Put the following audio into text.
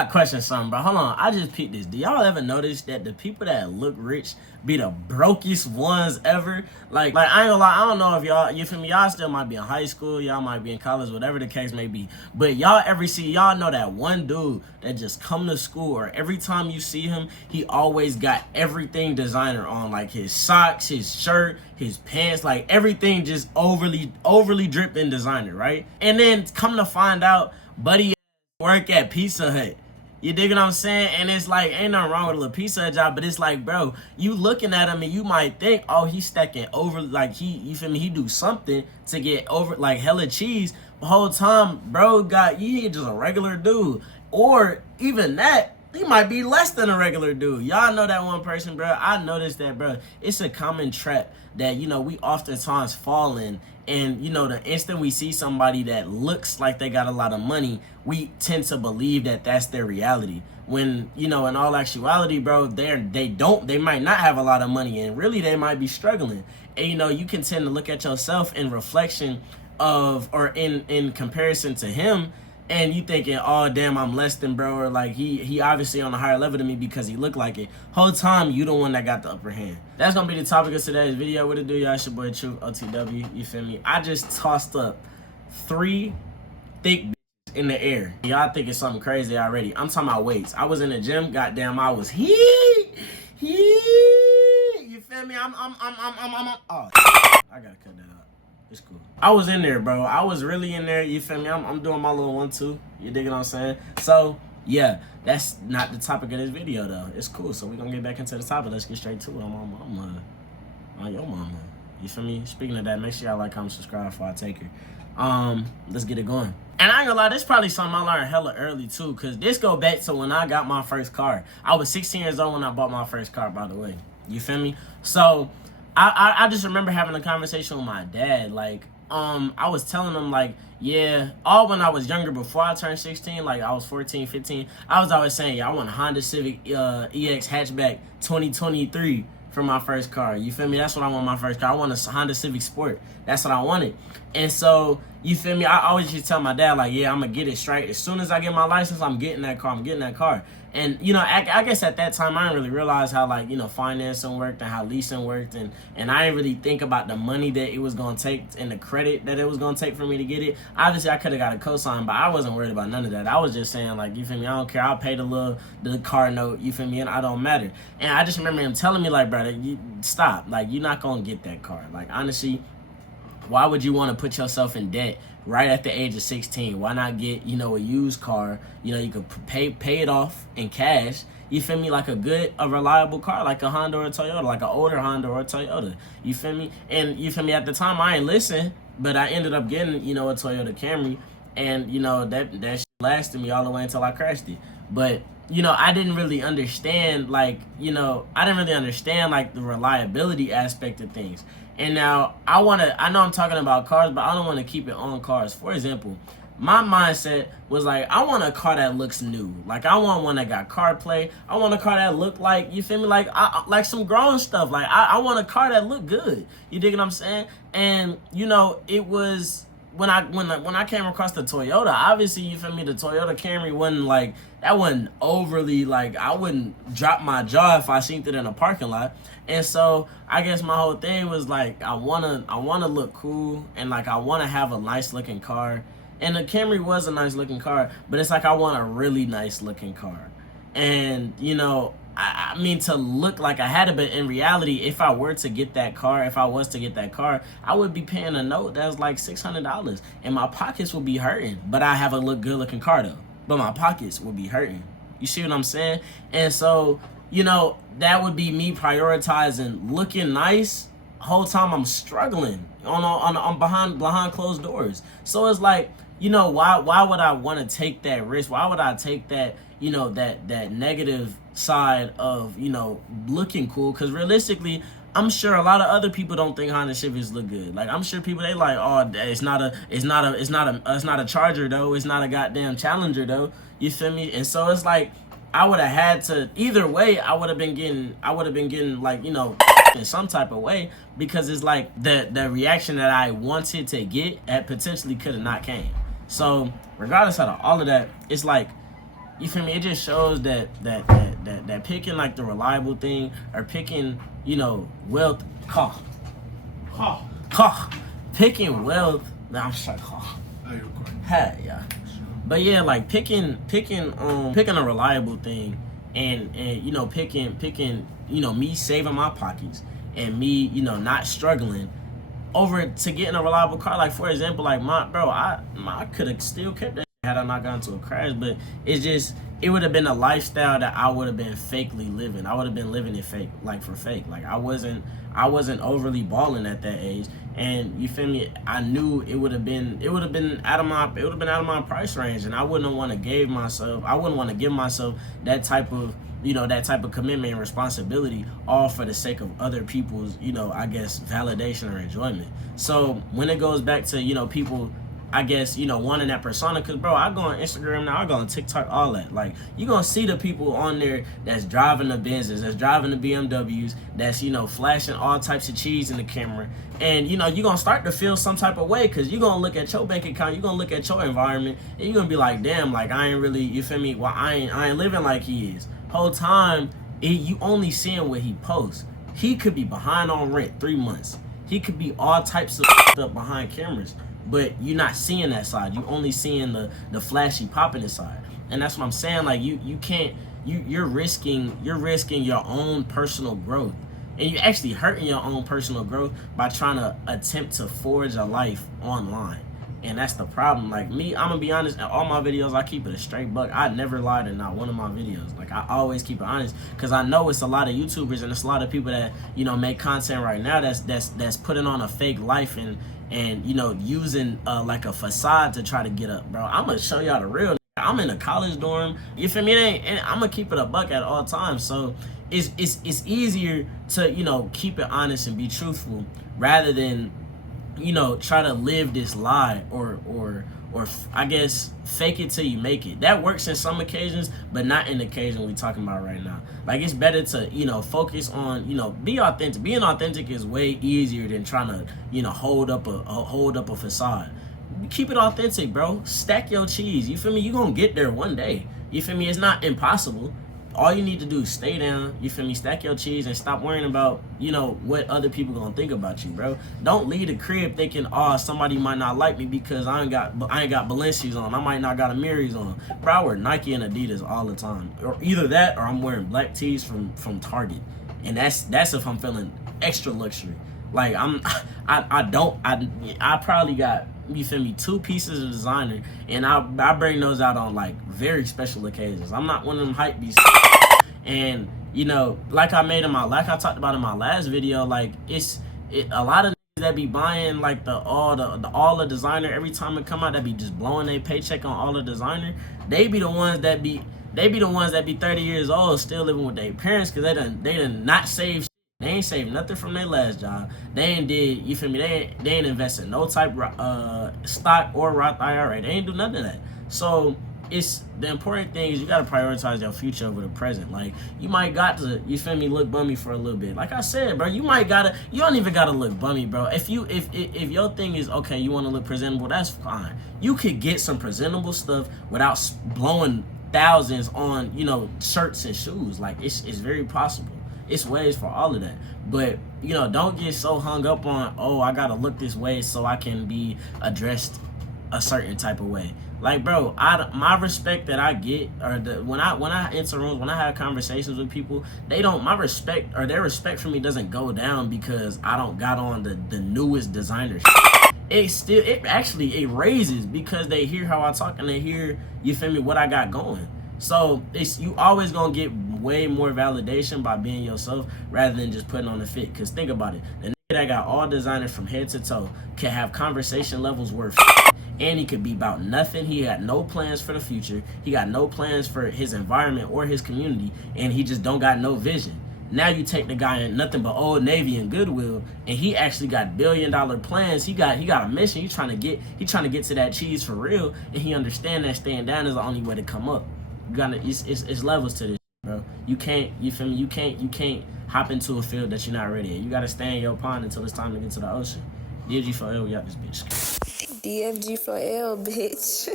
gotta question something, bro. Hold on, I just peeped this. Do y'all ever notice that the people that look rich be the brokest ones ever? Like I ain't gonna lie, I don't know if y'all, you feel me? Y'all still might be in high school, y'all might be in college, whatever the case may be. But y'all y'all know that one dude that just come to school, or every time you see him, he always got everything designer on, like his socks, his shirt, his pants, like everything just overly dripped in designer, right? And then come to find out, buddy work at Pizza Hut. You dig what I'm saying? And it's like, ain't nothing wrong with a little Pizza Hut job, but it's like, bro, you looking at him and you might think, oh, he's stacking over, like you feel me? He do something to get over, like hella cheese. The whole time, bro, he just a regular dude. Or even that, he might be less than a regular dude. Y'all know that one person, bro. I noticed that, bro. It's a common trap that, you know, we oftentimes fall in. And, you know, the instant we see somebody that looks like they got a lot of money, we tend to believe that that's their reality. When, you know, in all actuality, bro, they might not have a lot of money, and really they might be struggling. And, you know, you can tend to look at yourself in reflection of, or in comparison to him, and you thinking, oh, damn, I'm less than bro, or like he obviously on a higher level than me because he look like it. Whole time, you the one that got the upper hand. That's gonna be the topic of today's video. What it do, y'all? It's your boy, 𝐓𝐞𝐡, you feel me? I just tossed up 3 thick bitches in the air. Y'all think it's something crazy already. I'm talking about weights. I was in the gym, goddamn, I was you feel me? Oh, I gotta cut that out. It's cool. I was in there, bro. I was really in there. You feel me? I'm doing my little 1-2. You dig what I'm saying? So, yeah, that's not the topic of this video, though. It's cool. So, we're going to get back into the topic. Let's get straight to it. I'm on your mama. You feel me? Speaking of that, make sure y'all like, comment, subscribe before I take her. Let's get it going. And I ain't gonna lie, this is probably something I learned hella early, too, because this go back to when I got my first car. I was 16 years old when I bought my first car, by the way. You feel me? So, I just remember having a conversation with my dad. Like, I was telling him, like, yeah, all when I was younger, before I turned 16, like I was 14, 15, I was always saying, yeah, I want a Honda Civic EX hatchback 2023 for my first car. You feel me? That's what I want my first car. I want a Honda Civic Sport. That's what I wanted. And so, you feel me? I always used to tell my dad, like, yeah, I'm going to get it straight. As soon as I get my license, I'm getting that car. And, you know, I guess at that time, I didn't really realize how, like, you know, financing worked and how leasing worked. And I didn't really think about the money that it was going to take and the credit that it was going to take for me to get it. Obviously, I could have got a cosign, but I wasn't worried about none of that. I was just saying, like, you feel me? I don't care. I'll pay the car note, you feel me? And I don't matter. And I just remember him telling me, like, brother, stop. Like, you're not going to get that car. Like, honestly, why would you want to put yourself in debt right at the age of 16? Why not get, you know, a used car? You know, you could pay it off in cash. You feel me? Like a reliable car, like a Honda or a Toyota, like an older Honda or a Toyota. You feel me? And you feel me? At the time, I ain't listen, but I ended up getting, you know, a Toyota Camry, and you know that shit lasted me all the way until I crashed it. But you know, I didn't really understand, like, you know, like the reliability aspect of things. And now I know I'm talking about cars, but I don't want to keep it on cars. For example, my mindset was like, I want a car that looks new. Like, I want one that got CarPlay. I want a car that look like, you feel me, like like some grown stuff. Like, I want a car that look good. You dig what I'm saying? And, you know, it was when I came across the Toyota, obviously, you feel me, the Toyota Camry wasn't like, that wasn't overly, like, I wouldn't drop my jaw if I seen it in a parking lot. And so I guess my whole thing was like, I wanna look cool, and like I wanna have a nice looking car. And the Camry was a nice looking car, but it's like I want a really nice looking car. And you know, I mean, to look like I had it, but in reality, if I was to get that car, I would be paying a note that's like $600, and my pockets would be hurting. But I have a good looking car though, but my pockets would be hurting. You see what I'm saying? And so, you know, that would be me prioritizing looking nice. Whole time I'm struggling on behind closed doors. So it's like, you know, why would I want to take that risk? Why would I take that, you know, that negative side of, you know, looking cool? Because realistically, I'm sure a lot of other people don't think Honda Civics look good. Like, I'm sure people, they like, oh, it's not a Charger though. It's not a goddamn Challenger though. You feel me? And so it's like, I would have had to, either way, I would have been getting like, you know, in some type of way, because it's like the reaction that I wanted to get at potentially could have not came. So regardless of all of that, it's like, you feel me? It just shows that picking like the reliable thing or picking, you know, wealth, picking wealth. Nah, I'm sorry. Hey, yeah. But yeah, like picking a reliable thing and you know, picking, you know, me saving my pockets and me, you know, not struggling over to getting a reliable car. Like, for example, like I could have still kept that had I not gotten into a crash, but it's just, it would have been a lifestyle that I would have been fakely living. I would have been living it fake, like for fake. Like I wasn't overly balling at that age, and you feel me? I knew it would have been out of my price range, and I wouldn't want to give myself that type of, you know, that type of commitment and responsibility, all for the sake of other people's, you know, I guess, validation or enjoyment. So when it goes back to, you know, people, I guess, you know, wanting that persona, because, bro, I go on Instagram now, I go on TikTok, all that. Like, you going to see the people on there that's driving the Benzes, that's driving the BMWs, that's, you know, flashing all types of cheese in the camera. And, you know, you're going to start to feel some type of way, because you're going to look at your bank account, you're going to look at your environment, and you're going to be like, damn, like, I ain't really, you feel me? Well, I ain't living like he is. Whole time, you only seeing what he posts. He could be behind on rent 3 months. He could be all types of up behind cameras. But you're not seeing that side. You only seeing the flashy popping side. And that's what I'm saying. Like, you can't, you're risking your own personal growth. And you're actually hurting your own personal growth by trying to attempt to forge a life online. And that's the problem. Like me, I'm gonna be honest, in all my videos, I keep it a straight buck. I never lied in not one of my videos. Like, I always keep it honest, because I know it's a lot of YouTubers and it's a lot of people that, you know, make content right now that's putting on a fake life and you know, using like a facade to try to get up. Bro, I'm gonna show y'all the real. I'm in a college dorm, you feel me? I'm gonna keep it a buck at all times. So it's easier to, you know, keep it honest and be truthful, rather than, you know, try to live this lie or I guess fake it till you make it. That works in some occasions, but not in the occasion we talking about right now. Like, it's better to, you know, focus on, you know, be authentic. Being authentic is way easier than trying to, you know, hold up a facade. Keep it authentic, bro. Stack your cheese. You feel me? You gonna get there one day. You feel me? It's not impossible. All you need to do is stay down, you feel me, stack your cheese, and stop worrying about, you know, what other people gonna think about you, bro. Don't leave the crib thinking, oh, somebody might not like me because I ain't got Balenciagas on, I might not got Amiris on. Bro, I wear Nike and Adidas all the time. Or either that, or I'm wearing black tees from Target. And that's if I'm feeling extra luxury. Like, I probably got, you feel me, 2 pieces of designer, and I bring those out on like very special occasions. I'm not one of them hype beasts. And, you know, like I talked about in my last video, like a lot of that be buying like all the designer every time it come out, that be just blowing their paycheck on all the designer. They be the ones that be 30 years old still living with their parents, because they done not save. They ain't saved nothing from their last job. They ain't did, you feel me? They ain't invested no type stock or Roth IRA. They ain't do none of that. So it's, the important thing is you gotta prioritize your future over the present. Like, you might got to, you feel me, look bummy for a little bit. Like I said, bro, you don't even gotta look bummy, bro. If your thing is, okay, you wanna look presentable, that's fine. You could get some presentable stuff without blowing thousands on, you know, shirts and shoes. Like, it's very possible. It's ways for all of that. But, you know, don't get so hung up on, oh, I gotta look this way so I can be addressed a certain type of way. Like, bro, my respect that I get, or when I enter rooms, when I have conversations with people, their respect for me doesn't go down because I don't got on the newest designer shit. It raises because they hear how I talk and they hear, you feel me, what I got going. So you always gonna get way more validation by being yourself rather than just putting on the fit. Cause think about it, the nigga that got all designers from head to toe can have conversation levels worth, and he could be about nothing. He had no plans for the future. He got no plans for his environment or his community, and he just don't got no vision. Now you take the guy in nothing but Old Navy and Goodwill, and he actually got billion-dollar plans. He got a mission. He trying to get to that cheese for real, and he understand that staying down is the only way to come up. It's levels to this, bro. You can't, you feel me? You can't hop into a field that you're not ready in. You gotta stay in your pond until it's time to get to the ocean. DFG4L, we got this bitch. DFG4L, bitch.